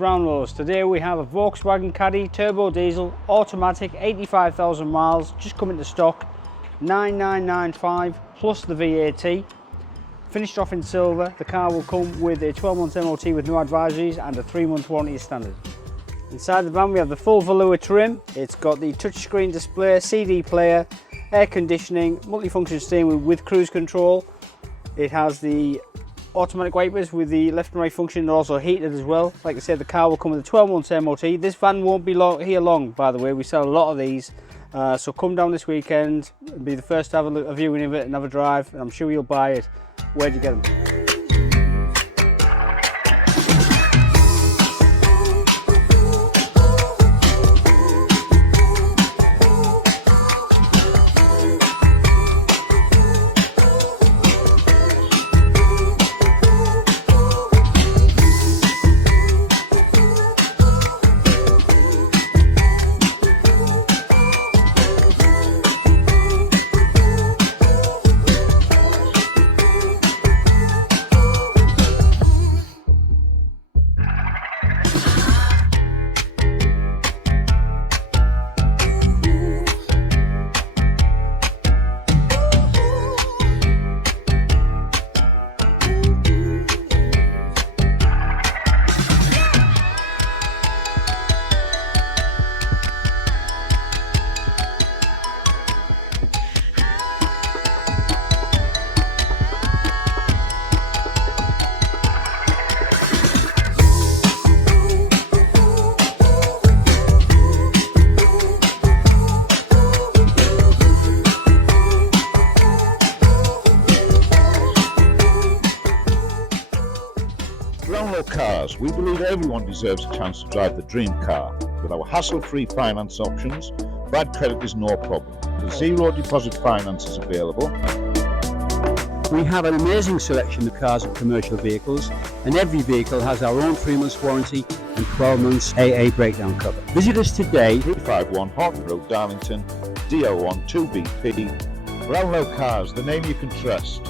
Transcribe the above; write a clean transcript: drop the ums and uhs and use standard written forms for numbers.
Brownlows. Today we have a Volkswagen Caddy turbo diesel automatic, 85,000 miles, just coming to stock, 9995 plus the VAT, finished off in silver. The car will come with a 12-month MOT with no advisories and a 3-month warranty as standard. Inside the van we have the full velour trim. It's got the touchscreen display, CD player, air conditioning, multifunction steering wheel with cruise control. It has the automatic wipers with the left and right function. They're also heated as well. Like I said, the car will come with a 12-month MOT. This van won't be here long, by the way. We sell a lot of these, so come down this weekend and be the first to have a viewing of it and have a drive, and I'm sure you'll buy it. Where'd you get them? Brownlow Cars, we believe everyone deserves a chance to drive the dream car. With our hassle-free finance options, bad credit is no problem. The zero deposit finance is available. We have an amazing selection of cars and commercial vehicles, and every vehicle has our own 3 months warranty and 12 months AA breakdown cover. Visit us today. 351 Haughton Road, Darlington, DL1 2BP. Brownlow Cars, the name you can trust.